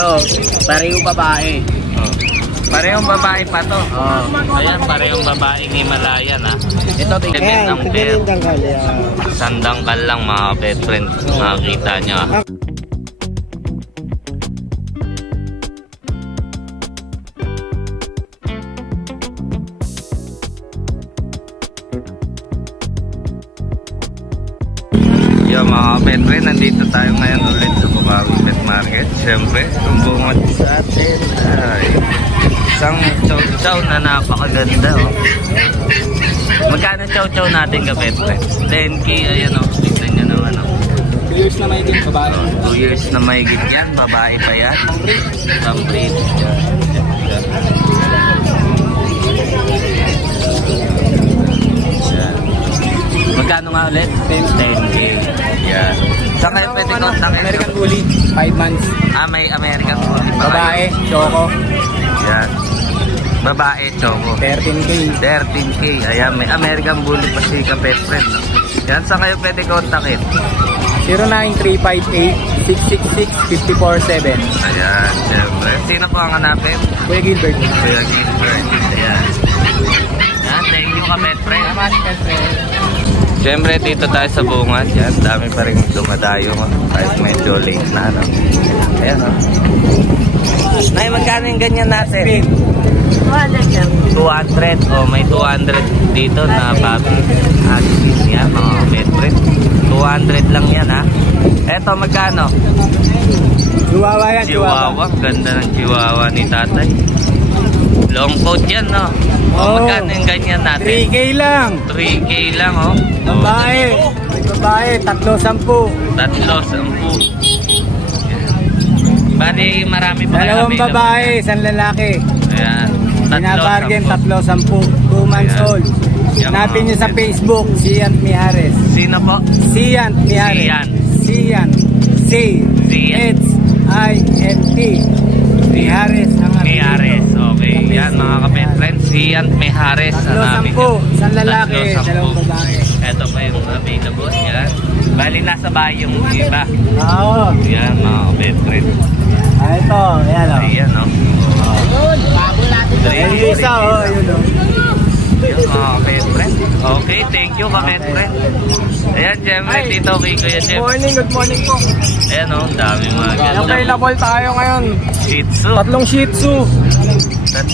Ito, parehong babae. Oh. Parehong babae pa to. Oh. Ayan, parehong babaeng Himalayan ha. Ito, tingnan. Ng pair. Sandangkal lang mga pet friend. Makikita nyo ha. Yo mga pet friend, nandito tayo ngayon ulit sa Bukawi Pet Market. Siyempre, ang bungad sa atin ay isang chow-chow na napakaganda oh. Magkano chow-chow natin ka pet friend? 10K, ayan oh. Tignan nyo naman oh. 2 years na mahigit, babae. 2 years na mahigit yan, babae pa yan. Pang-breed. Magkano nga ulit? 10K. Yeah. Saan kayo pwede kontakin? American Bully, 5 months. Ah, may American Bully pa. Babae, Choco. Yan. Babae, Choco. 13K. 13K. Ayan, may American Bully pa si Kapet Friend. Yan, saan kayo pwede kontakin? 09358-666-547. Ayan, siyempre. Sino po ang hanapin? Kuya Gilbert. Kuya Gilbert. Ayan. Yan, thank you Kapet Friend. Siyempre, dito tayo sa bungad. Yan, dami pa rin dumadayo. Kahit medyo late na. No? Ayan, o. Nay, magkano yung ganyan natin? 200. O, may 200 dito na babi. Asis yan, mga metret. 200 lang yan, ha? Eto, magkano? Chihuahua yan, Chihuahua. Ganda ng Chihuahua ni tatay. Long coat yan, no? O, magkano yung ganyan natin? 3K lang. 3K lang, oh. Babae. May babae, 3-10. 3-10. Bali, marami pa kayo. 2 babae, 1 lalaki. Ayan. Binabargain, 3-10. 2 months old. Hanapin nyo sa Facebook, Sian Mijares. Sino po? Sian Mijares. Sian. C-H-I-N-T. Mijares. Mijares. Okay. Yan mga kapet friends. Sian Mijares. 3-10. 1 lalaki, 2 babae. Ito pa yung available. Yan. Bali, nasa bahay yung iba. Oo. Yan mga kapet friends. Ito, ayan o. Ayan o. Ayan yung isa o. Yun o. Yun mga kapet friend. Okay, thank you kapet friend. Ayan, Jemre, dito kay Kuya Jem. Good morning po. Ayan o, dami mga ganda. Available tayo ngayon. Shih Tzu. 3 Shih Tzu.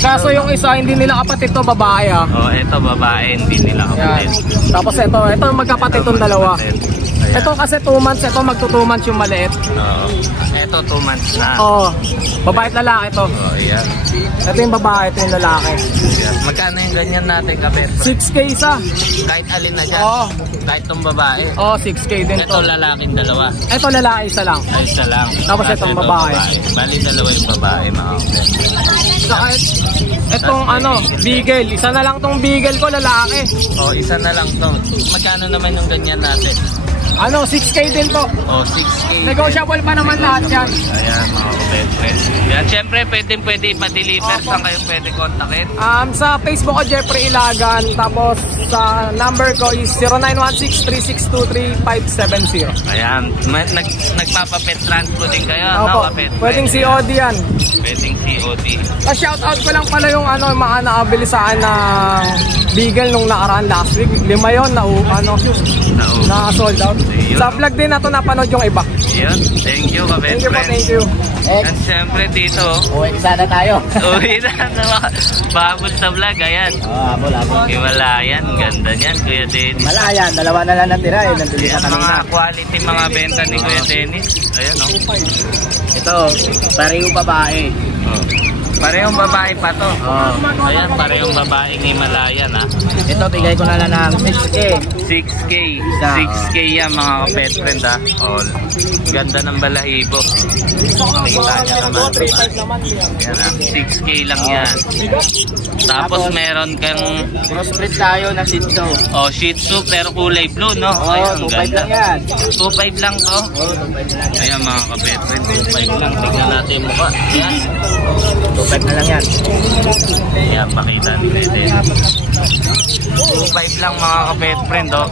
Kaso yung isa hindi nila kapatid to, babae ah. Oh, ito babae, hindi nila kapatid. Yan. Tapos ito magkapatid tong dalawa. Ito kasi 2 months, ito magto 2 months yung maliit. Oo. Ito 2 months na. Oo. Babae at lalaki to. Oh, yeah. Ito yung babae, ito yung lalaki. Yeah. Magkano yung ganyan natin kapet? 6K isa. Kahit alin na dyan? Oo. Kahit tong babae? Oo, 6K din to. Ito lalaking dalawa? Ito lalaki isa lang. Ay, isa lang. Tapos itong babae. Bali dalawa yung babae mga kapet. Saka itong beagle. Isa na lang tong beagle ko, lalaki. Oh, isa na lang to. Magkano naman yung ganyan natin? 6K din po. Oh, 6K. Negotiable pa naman lahat yan. Ayan, mga kapet. Yan, syempre, pwede ipa-deliver. Saan kayo pwede kontakin? Sa Facebook ko, Jeffrey Ilagan. Tapos, sa number ko is 0916-3623-570. Ayan, nagpapapet transpo din kayo, no, kapet? Pwedeng COD yan. Pwedeng COD. Shoutout ko lang pala yung mga nakabili sa akin ng Beagle nung nakaraan last week. 5 yun na sold out. Ayun. Sa vlog din nato napanood yung iba. Yun, thank you kapet. Thank you. At syempre dito, Uwi sana tayo. uwi na babol sa vlog, ayan. Abol. Himalayan, ganda niyan, Kuya Dennis. Malayan, 2 na lang natira eh. Nandun Ayan, mga quality mga benta ni Kuya Dennis. Ayan, oh. Ito, parehong babae. Oh. Parehong babae pa to. Oh. Ayan, parehong babaeng Himalayan ha. Ito, bigay ko na lang ng 6K. 6K. 6K yan mga kapet friend ha. All. Ganda ng balahibo. Makikita nyo naman. Ayan ha. 6K lang yan. Tapos meron kang Crossbreed tayo na Shih Tzu. oh, Shih Tzu pero kulay blue, no? Oo, Ayan, 2.5 lang yan. 2.5 lang to. Oo, 2.5 lang yan. Ayan mga kapet friend. 2.5 lang. Tignan natin yung mukha. Ayan. 2.5 na lang yan. Ayan, pakita natin. 2.5 lang mga kapet friend, oh.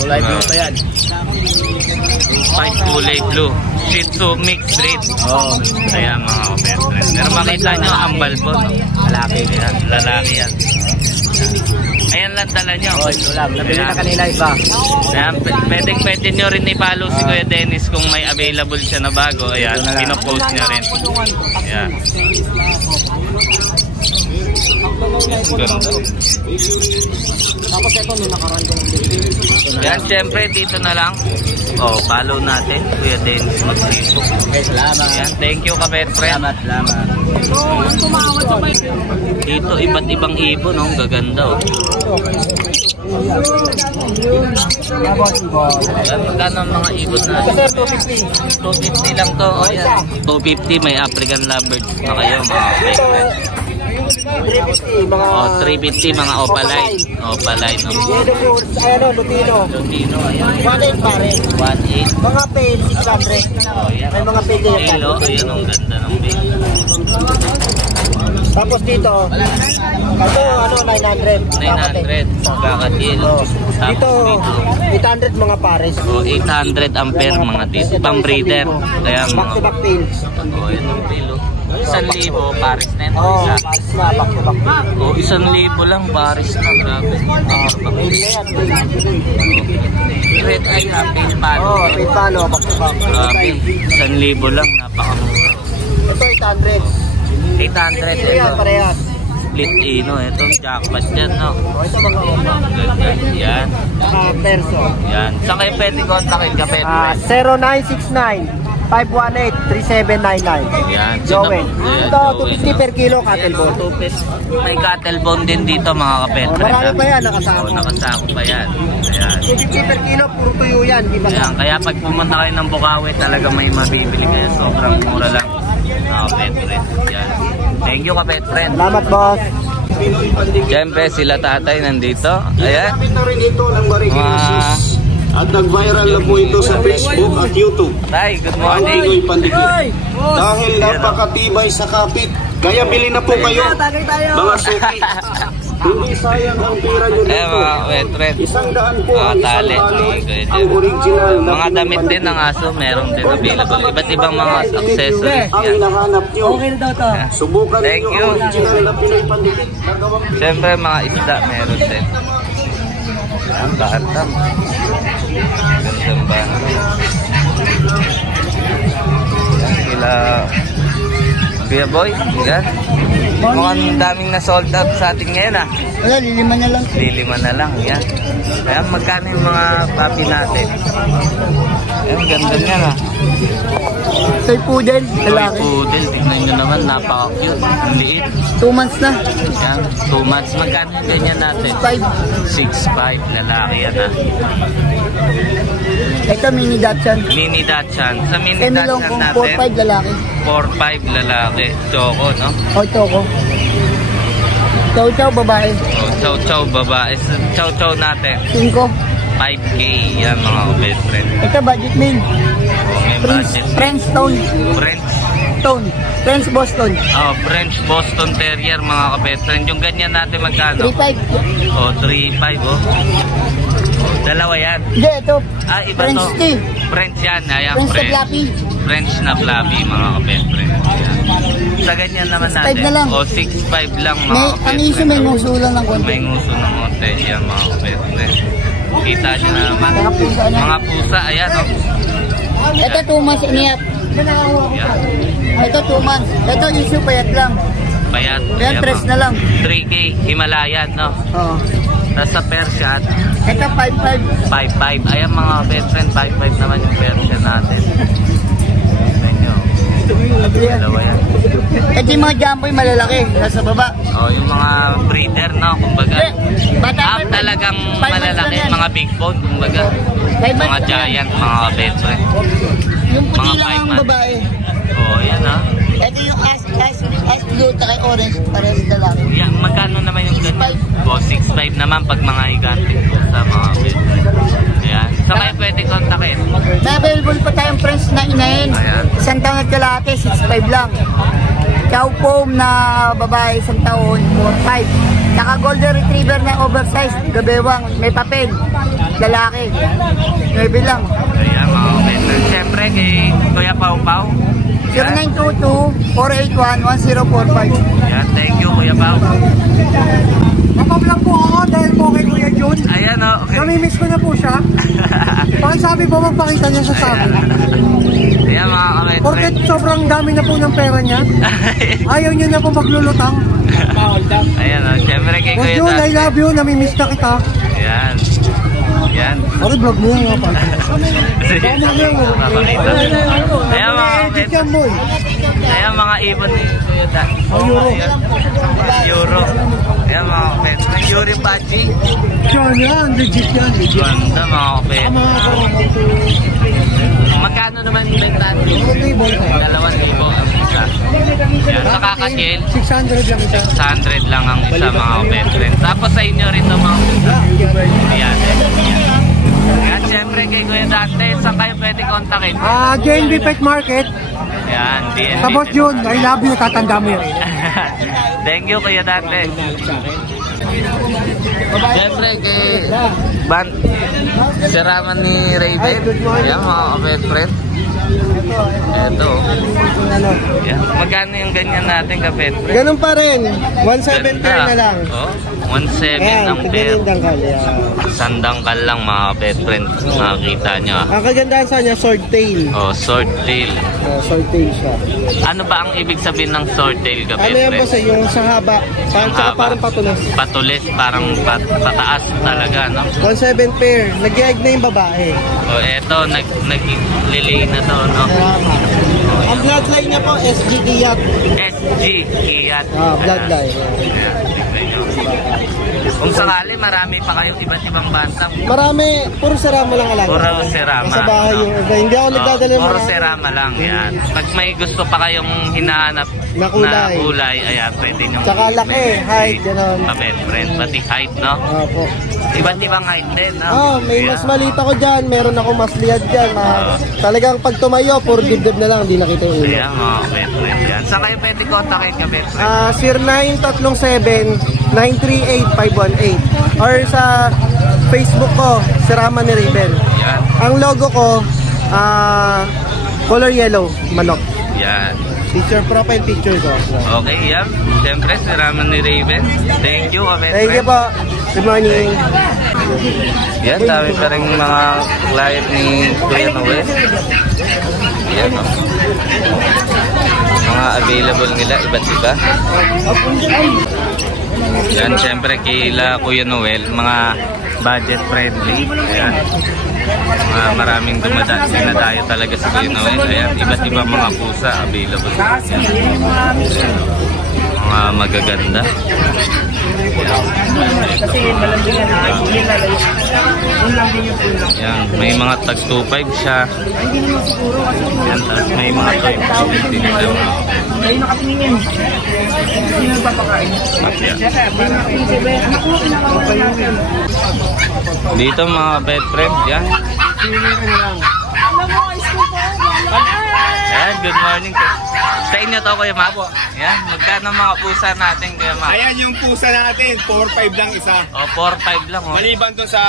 Kulay blue pa yan. White kulay blue. Shih Tzu mixed breed. Oo. Ayan mga kapetren. Pero makita nyo, ambal po. No? Lalaki. Ayan, lalaki yan. Ayan lang dala nyo. Oh, ito lang. Nabili na kanila iba. Ayan, pwede nyo rin i-follow si Kuya Dennis kung may available siya na bago. Ayan, pinopost niya rin. Ayan. Tapos ito may nakaraan ko. Yan, syempre dito na lang. Oh, follow natin Kuya Dennis mag-Facebook. Okay, salamat. Yan, thank you kapetren. Salamat. Dito iba't ibang ibon, no? Gaganda, oh. Yan, magkano ang mga ibon natin? 250 lang to. Oh, yan. 250, may African lovebirds na kayo, mga kapetren. 350 mga Oh, 350 mga opaline. Opaline, no? Lutino. Lutino, ayan. 1.8 pare. 1.8. Mga pail 600. Oh, yan. May mga pail din yan. Kilo, ayan, ang ganda ng bail. Tapos dito, ito 900. 900, kakatil. Dito, 800 mga pares. Oh, 800 ampere mga dito. Pang breeder. Kaya Back to mga... back tails. Oh, yan ang pilo. 1,000 pares na yun. Oh, Isa. pares na back to back tails. Oh, 1,000 lang pares na. Grabe. Pail na yan. Red eye na, page palo. Oh, pail pano, back to back. Grabe. 1,000 lang. Napakamura. Ito 800. 800 Ito yan, ito. parehas. Split ino. Ito jackpot dyan, no? Oh, ito mga oma. Ganda. Yan. Terso. Yan. Saan kayo pwede kontakin ka, Pet? 0969-518-3799. Yan. Jowen. Ayan, Ito, Jowen, 250 per kilo, cattle bone. Tupis. May cattle bone din dito mga kapet. Oh, marami pa yan, nakasama. Oh, nakasama pa yan. Ayan. 250 per kilo, puro tuyo yan. Di ba? Ayan. Kaya pag pumunta kayo ng Bukawi, talaga may mabibili kayo. Sobrang mura lang. Mga kapet friend. Yan. Thank you kapet friend. Salamat, boss. Siyempre sila tatay nandito. Ayan. Ito rin ito ng Marikinesis. At nag-viral na po ito sa Facebook at YouTube. Tay, good Ang morning. Pinoy Pandikit. Dahil napakatibay sa kapit. Kaya bili na po kayo, mga suki. Hindi sayang ang pira nyo Eh dito. mga kapet friend. 100 po ang isang tali. balot. Kuya Ang Jen. original na Mga Pinoy damit din ng Pandikit. aso, meron din available. Iba't ibang mga accessories. Ang Yan. hinahanap nyo. Subukan Thank ninyo you. ang original na Pinoy Pandikit. Nagawang Siyempre mga isda meron din. Ang bahatam. Gandang bahatam. Yan sila. Kuya Boy, yan. Mukhang daming na sold out sa atin ngayon ah. Wala, liliman na lang. Lilima na lang, yan. Kaya magkano yung mga papi natin? Yan, ganda niyan ah. Toy poodle, Toy lalaki. poodle, tignan nyo naman, napaka-cute. Ang liit. 2 months na. Yan, 2 months. Magkano yung ganyan natin? 6'5", lalaki yan ah. Ito mini Dachshund. Mini Dachshund. Sa mini Emilong Dachshund kung natin, 4-5 lalaki. 4'5" lalaki. Choco, no? O ito ko. Chow babae. O, chow-chow babae. Sa chow-chow natin, 5. 5K. Yan mga best friend. Ito budget main. O, may budget. French Stone. French. Stone. French Boston. Oh, French Boston Terrier mga kapet friend. Yung ganyan natin magkano? 3-5. O, 3'5", oh. Dalawa yan. Hindi, ito. Ah, iba French to. tea. French yan. Ayan, French na French. flappy. French na flappy mga kapet friend. Sa ganyan naman 6'5" natin. na lang. O, 6'5" lang mga May, kapet ang issue friend. may nguso lang ng konti. May nguso ng konti. Yan mga kapet friend. Kita nyo na naman. Mga pusa na. Mga pusa, ayan o. Ito 2 months iniyat. Yan. Ito 2 months. Ito issue payat lang. Payat. Ayan, Ayan, 3 na lang. 3K. Himalayan, no? Oo. Tapos sa Persian, Ito 5'5". 5'5". Ayan mga kapet friend, 5'5" naman yung Persian natin. Tignan nyo. Dalawa yan. Ito yung mga jumboy malalaki. Nasa baba. O, yung mga breeder, no? Kumbaga. Bata pa- Talagang 5 months malalaki, lang yan. mga big bone, kumbaga. 5 months Mga lang yan. giant, mga kapet friend. Yung puti mga lang 5 ang months. babae. O, yan ha. Ito yung ice blue at orange. Parehas lalaki. Yan, magkano naman yung ganyan? O, 6'5" naman pag mga higante sa mga kapet friend. Ayan. So, kayo pwede kontakin. May available pa tayong French na inahin. Ayan. 1 taon at kalahati, 6'5" lang. Chow foam na babae, 1 taon, 4'5". Saka golden retriever na oversized, gabewang, may papel, lalaki. 9 lang. Ayan mga kapetren. Siyempre kay Kuya Pau Pau. 0922-481-1045. Ayan, thank you Kuya Pau. Mapavlog po ako dahil po kay Kuya Jun. Ayan o. Okay. Namimiss ko na po siya. Pakisabi po magpakita niya sa akin. Ayan mga kapetren. Porket sobrang dami na po ng pera niya. Ayaw niya na po maglulutang. Ayan o. Siyempre kay Kuya Kuya Jun, I Dante. love you. Namimiss na kita. Ayan. Ayan. Ano vlog mo nga pa? Makakita. Ayan mga Edit kapetren. yan mo eh. Ayan mga ibon ni Kuya Dante. Euro. Euro. Ayan mga kapetren. Euro Baji. Yan, legit yan. Legit. Ganda mga kapetren. Mga Magkano naman yung bentahan? 2,000. 2,000 ang isa. Yan, nakakachil. 600 lang isa. 600 lang ang isa mga kapetren. Tapos sa inyo rin ito mga Ayan. Yan, syempre kay Kuya Dante, saan kayo pwede kontakin? JNB Pet Market. Yan, DNB. Sa Boss Jun, I love you. Tatanda mo yun. Thank you Kuya Dante. Siyempre kay siraman ni Raven. Yan mga kapetren. Eto. Yan. Magkano yung ganyan natin kapetren? Ganun pa rin. 1,700 na lang. Oh, 1,700 ang pair. Sandangkal lang mga kapetren. Makikita nyo ah. Ang kagandahan sa kanya, sword tail. Oh, sword tail. Sword tail siya. Ano ba ang ibig sabihin ng sword tail kapetren? Ano yan po sa yung sa haba? Parang patulos. Patulis, parang pataas talaga, no? 1,700 pair. Nag-egg na yung babae. O eto, naglilay na to, no? Ang bloodline niya po, SG Iyat. SG Iyat. Bloodline. Ayan, tignan nyo. Kung sakali, marami pa kayong iba't ibang bantang. Marami, puro serama lang alaga. Puro serama. Sa bahay yung iba. Hindi ako nagdadala ng puro mga... serama lang, yan. Pag may gusto pa kayong hinahanap Na kulay. ayan, pwede nyo. Tsaka laki, height, gano'n. Kapet friend, pati height, no? Opo. Iba't ibang height din, no? May mas Ayan. maliit ako dyan. Meron ako mas liad dyan. Talagang pag tumayo, puro dibdib na lang. Hindi nakita yung ulo. Ayan, mga kapet friend, yan. Saan kayo pwede kontakin kapet friend? 0937-938-518 or sa Facebook ko, Siraman ni Raven. Yan, Ang logo ko, color yellow, manok. yan. Picture, profile picture ko. Okay, yan. Siyempre, si Raman ni Raven. Thank you, kapet Thank you friend. po. Good morning. Yan, dami pa rin mga client ni Kuya Noel. Yan, o. Mga available nila, iba't iba. Yan, siyempre, kila Kuya Noel, mga budget friendly. Ayan. Maraming dinadayo talaga sa Kuya Noel. Ayan, iba't ibang mga pusa available. Ayan. Mga magaganda. Yan, may mga tag 2.5 siya. Yan, tapos may mga tag 2.5 din sila. Dito mga pet friend, yan. Ayan, good morning. Sa inyo to Kuya Mac. Yan, magkano mga pusa natin Kuya Mac? Ayan yung pusa natin, 4-5 lang isa. O, 4-5 lang o. Maliban to sa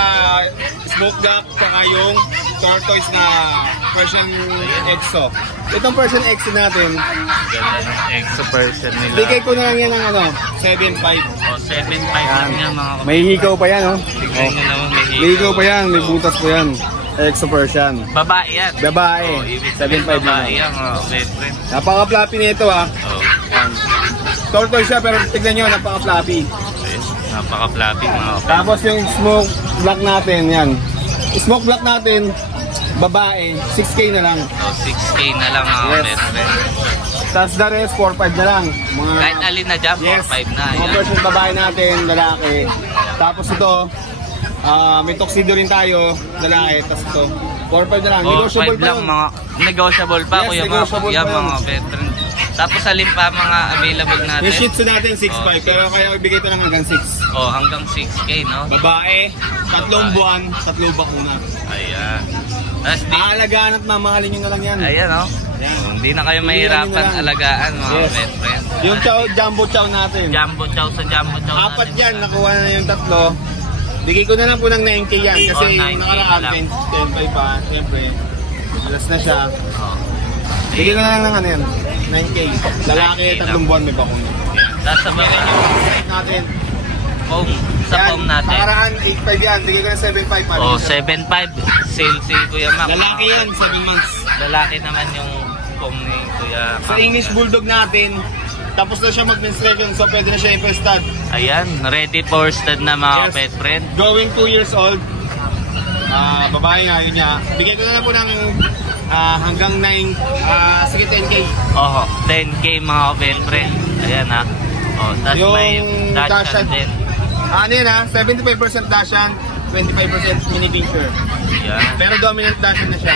smoke duck, saka yung tortoise na Persian EXO. Itong Persian EXO natin, Ganda ng exo person nila. bigay ko na lang yan ng 7.5. O, 7.5 lang yan mga kapatid. May hikaw pa yan, oh. Tignan nyo naman, may May hikaw pa yan, may butas pa yan. EXO Persian. Babae yan. Babae, O, ibig sabihin 7.5 babae lang. yan mga kapatid. Napaka-floppy nito, ah. O, Yan. Tortoise siya, pero tignan nyo, napaka-floppy. napaka-flappy mga kapatid. Tapos yung smoke black natin, yan. Smoke black natin, babae, 6K na lang. So, 6K na lang mga Yes. kapatid. Tapos the rest, 4-5 na lang. Mga, Kahit alin na dyan, 4-5 na. Mga Yan. person babae natin, lalaki. Tapos ito, may tuxedo rin tayo, lalaki. Tapos ito, 4-5 na lang. Negotiable 4-5 pa lang yun. mga negotiable pa Yes, Kuya Mac. negotiable Yan pa yun. mga veteran. Tapos alin pa mga available natin. Yung Shih Tzu natin, 6'5", Oh. pero kaya ibigay ito lang hanggang 6. O, hanggang 6K, no? Babae, 3 buwan, 3 bakuna. Ayan. Tapos di, Aalagaan at mamahalin nyo na lang yan. ayan, no? Yan. Hindi na kayo mahirapan alagaan mga Yes. pet friend. Yung chow, jumbo chow natin. Jumbo chow sa jumbo chow. Apat natin. yan, nakuha na yung tatlo. Bigay ko na lang po ng 9K yan. Kasi Oh, 9K yung nakaraan, lang. 10 pa. Siyempre, alas na siya. Oh. Bigay ko na lang ng ano yan, 9K. Lalaki, 9K 3 buwan may bakuna. Tapos sa bagay yung Site natin. foam. Sa Yan, foam natin. nakaraan, 8.5 yan. Bigay ko na 7.5 pa. Oh, 7.5. Sale si Kuya Mac. Lalaki yan, 7 months. Lalaki naman yung foam ni Kuya Mac. Sa English Bulldog natin, tapos na siya mag-menstruation, so pwede na siya i-stud. Ayan, ready for stud na mga Yes. pet friend. Going 2 years old. Babae nga yun niya. Bigay ko na lang po ng hanggang 9, sige 10K. Oh, 10K mga pet friend. Ayan ha. Oh, tapos Yung may Dachshund Dachshund. din. Ano yan 75% Dachshund, 25% mini pincher. Ayan. Pero dominant Dachshund na siya.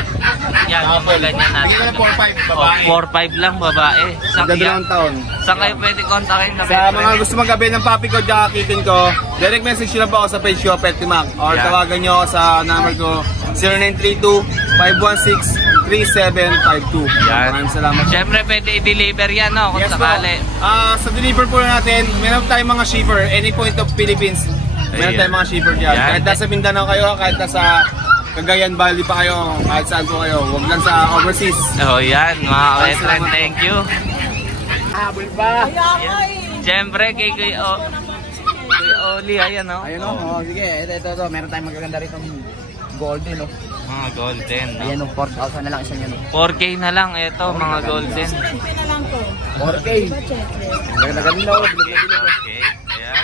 Yan, yung mga ganyan natin. Bigay ko na 4.5, Oh, babae. 4.5 lang babae. Saan Gagawang taon. Saan kayo pwede kontakin na pet Sa mga friend? gusto mag-gabi ng papi ko at kitten ko, direct message nyo lang po ako sa page ko, Pet Mac. Or Yeah. tawagan nyo ako sa number ko, 0932-516-3752. Yan. Maraming salamat. Siyempre pwede i-deliver yan no, kung Yes po. sakali. Sa deliver po natin, meron tayong mga shipper, any point of Philippines. Meron Ayan. tayong mga shipper dyan. Yan. Kahit nasa Mindanao kayo, kahit nasa Cagayan Valley pa kayo, kahit saan po kayo. Huwag lang sa overseas. Oh, yan mga pet friend, thank you. Habol pa. Siyempre kay Kuya Oli, ayan no. Ayun o, sige, ito. Meron tayong magaganda rito golden o. Mga golden. No? Ayan o, 4,000 na lang isa niya no. 4K na lang ito, mga golden. 4K. Magaganda o, bilog. Okay, ayan.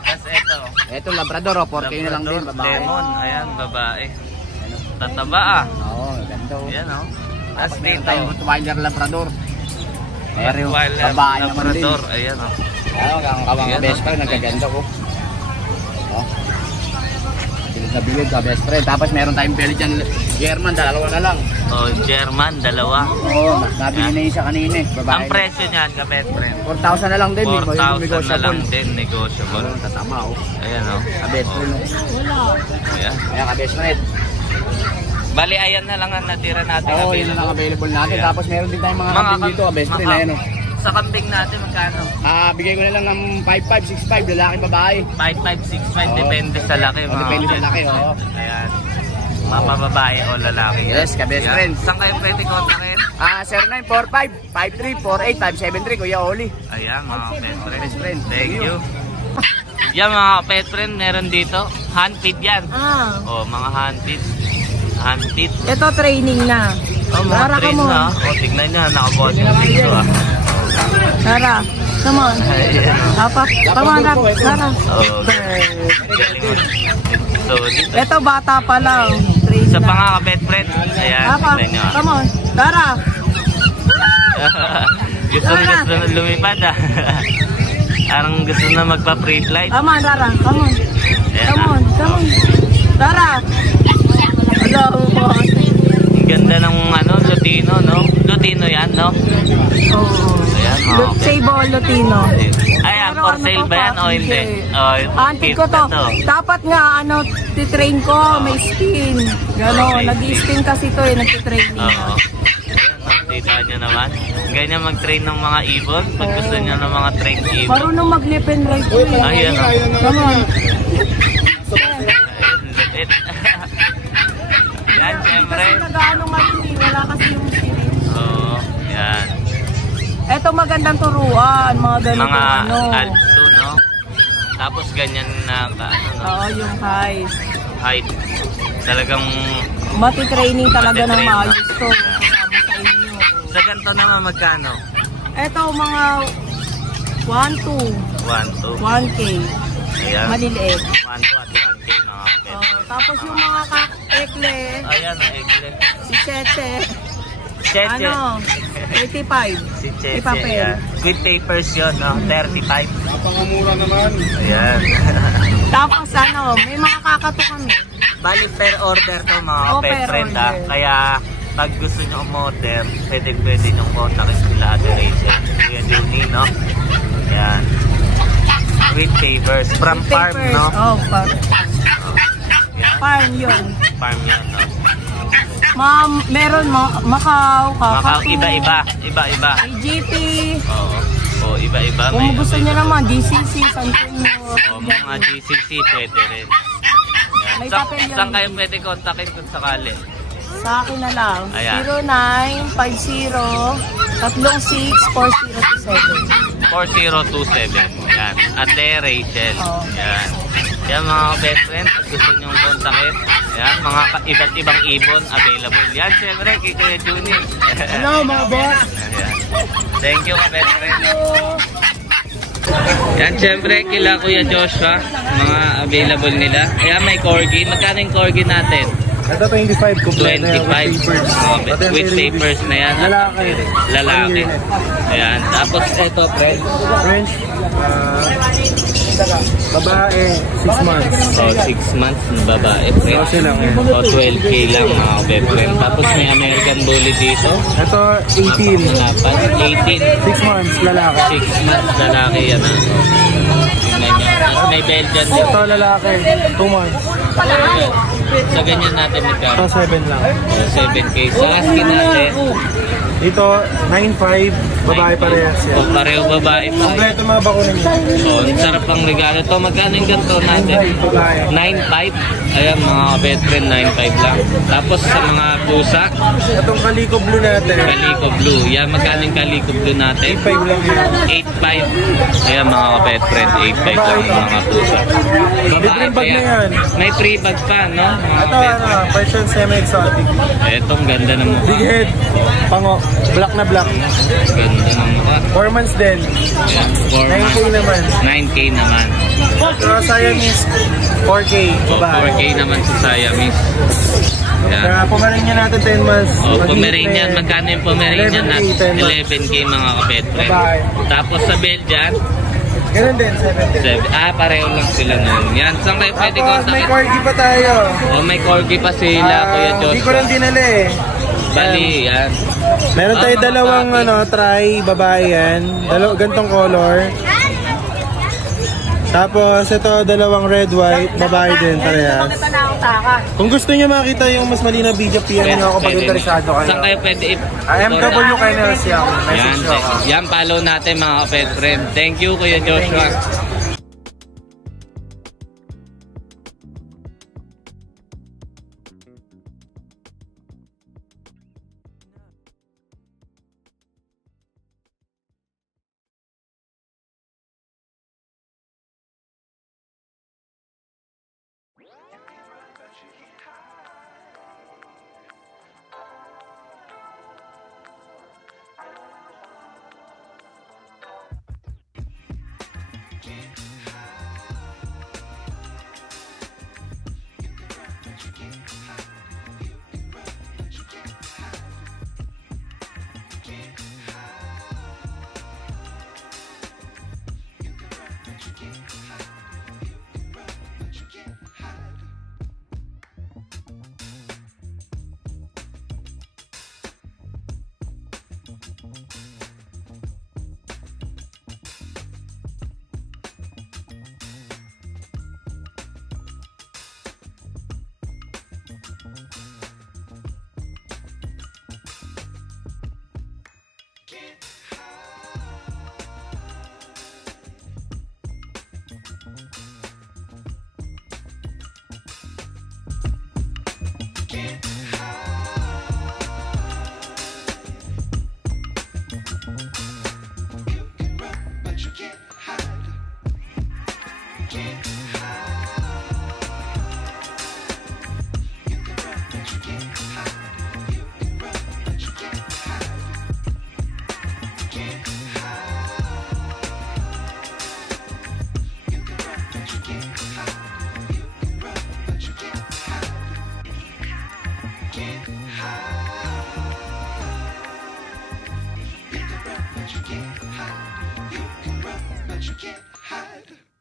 Tapos ito. Ito Labrador o, 4K na lang din, Labrador, babae. Lemon, ayan, babae. Tataba ah. Oo, ganda o. Ayan oh. Tapos Tapos meron dito. tayong Rottweiler Labrador. Pero Rottweiler, babae naman din. Labrador, ayan oh. Ano, ang Ayan, best friend, nagaganda ko. Oh. Bilid na bilid ka, best friend. Tapos meron tayong Belgian German, dalawa na lang. Oh, German, dalawa. Oo, nabili na yung isa kanina eh. Babae. Ang presyo niyan, ka-pet friend. 4,000 na lang din. 4,000 na lang din, negotiable. Oo, tatama oh. Ayan oh. Ka-best friend. Oh. Ayan. Ayan, ka-best friend. Bali, ayan na lang ang natira natin. Oo, yun na lang available natin. Ayan. Tapos meron din tayong mga kambing dito, ka-best friend. Ayan oh. Sa kambing natin, magkano? Bigay ko na lang ng 5,500, 6,500, lalaki babae. 5,565, Oo. depende sa laki. Oh, depende sa laki, oo. Ayan. Mapababae o lalaki. yan. Yes, ka-best Ayan. friend. Saan kayo pwede kontakin? 0945-5348-573, Kuya Oli. Ayan, mga pet friend. Best friend. Thank you. Yan, mga pet friend, meron dito. Handfeed yan. Oh, mga handfeed. Handfeed. Ito training na. Oh, mga Tara, train come on. na. Oh, tignan nyo, nakabot yung dito ah. Tara, come on. Ayan. Apat, come on, Tara. Oh, galing mo. So, dito. Ito bata pa lang. Training Isa pa na. nga ka-pet friend. Ayan, Apat, tignan nyo ah. come on. Tara. Gusto na lumipad ah. Parang gusto na magpa-free flight. Come on, Tara. Come on. Ayan, Come on, come on. Tara. Hello, boss. Ang ganda ng ano, Lutino, no? Lutino yan, no? Oo. Ayan, mga Sable Lutino. Ayan, Pero for ano sale to, ba yan o package hindi? eh. Oh, Antik ko to. Dapat nga, titrain ko, may spin. Gano'n, Okay. nag-i-spin kasi to eh, nagtitraining Oo. na. Ayan, nakita nyo naman. Ganyan mag-train ng mga ibon. Pag gusto nyo ng mga train ibon. Marunong mag-lip and right to eh. Ayan, oh. Come on. Lupit. Yan, syempre. Kasi nag-ano ngayon eh, wala kasi yung spin. Oo, yan. Eto magandang turuan, mga ganito Mga ano. alto, no? Tapos ganyan na, ano, no? Oo, yung high. Height. Talagang Mati-training talaga ng Mati-train, maayos no? to. Sabi sa inyo. sa ganito naman magkano? Eto mga 1, 2, 1, 2. 1K. Ayan. Maliliit. 1, 2 at 1K mga kapit. Tapos yung mga ekle, Ayan, ang excellent. si Cheche, Cheche. ano, 35. Si Cheche. Ipapel. Ayan. With tapers yun, no? 35. Napakamura naman. Ayan. Tapos ano, may mga kakato kami. Bali per order to mga Oh, pet per friend ha. order. Kaya pag gusto nyo umorder, pwede nyo contact sila Ate Rachel. Kuya Johnny, no? Ayan. With papers. From farm, Papers. no? Oh, farm. Ayan. Farm yun. Farm yun, no? Meron Macau, Macau, Kakatu. iba-iba. IGP. Oo. O, iba-iba. Kung May gusto niyo naman, DCC, Santonio. O, mga GCC, pwede rin. May Sa, papel yan. saan kayo pwede kontakin kung sakali? Sa akin na lang. Ayan. 0950-36-4027. 4027. Yan. Ate Rachel. Oo. Yan. Yan mga best friend. Pag gusto nyong kontakin. Yan. Mga iba't ibang ibon available. Yan. Siyempre, kay Kuya Junior. Hello mga boss. Ayan. Thank you ka best friend. Yan. Siyempre, kila Kuya Joshua. Mga available nila. Ayan, may corgi. Magkano yung corgi natin? Ito 25 kompleto. 25. With papers na yan. Lalaki. Ayan. Tapos ito, friend. French, babae, 6 months. So, 6 months na babae, friend. Kasi lang eh. O, 12K lang mga friend. Tapos may American Bully dito. Ito 18, Dapat 18. 6 months, lalaki. 6 months lalaki yan. Tingnan nyo. Tapos may Belgian din. Ito lalaki, 2 months. Ayan. Sa ganyan natin magkano. Ito 7 lang. 7K. Sa asking natin. Dito 9.5, babae parehas O, yan. pareho babae pa. Kompleto mga bakuna niya. So, ang sarap ang regalo. Ito, magkano yung ganito natin? 9.5. Ayan, mga best friend, 9.5 lang. Tapos sa mga pusa, Itong kaliko blue natin, Calico Blue. Yan, magkano yung Calico Blue natin? 5 lang yan. 8.5. Ayan, mga pet friend, 8.5 lang yung mga pusa. Libreng bag na yan. May free bag pa, no? Mga Ito pet ano, Persian semi-exotic. Etong ganda ng mukha. Big head, pango, black na black. Ganda ng mukha. 4 months din. Ayan, 9K naman. 9K naman. Sa Siamese, 4K, So, babae. 4K naman sa Siamese. Ayan. Kaya Pomeranian natin 10 months. O, Mag-hit Pomeranian, na yan. magkano yung Pomeranian 11K, natin? 10 months. 11K mga kapet friend. Babae. Tapos sa Belgian, Ganun din, 7 din. pareho lang sila nun. Yan, saan kayo pwede Tapos may kontakin? corgi pa tayo. O, may corgi pa sila, Kuya Hindi ko Joshua. lang dinala eh. Bali, yan. Meron tayo mga dalawang papi. try, babae yan. Gantong color. Tapos ito, dalawang red, white, babae din, parehas. Kung gusto niyo makita yung mas malinaw video, PM nyo ako pag interesado kayo. Saan kayo pwede MW Kennels yung Yan, message nyo ako. yan, follow natin mga pet friend. Thank you, Kuya Joshua. But you can't hide.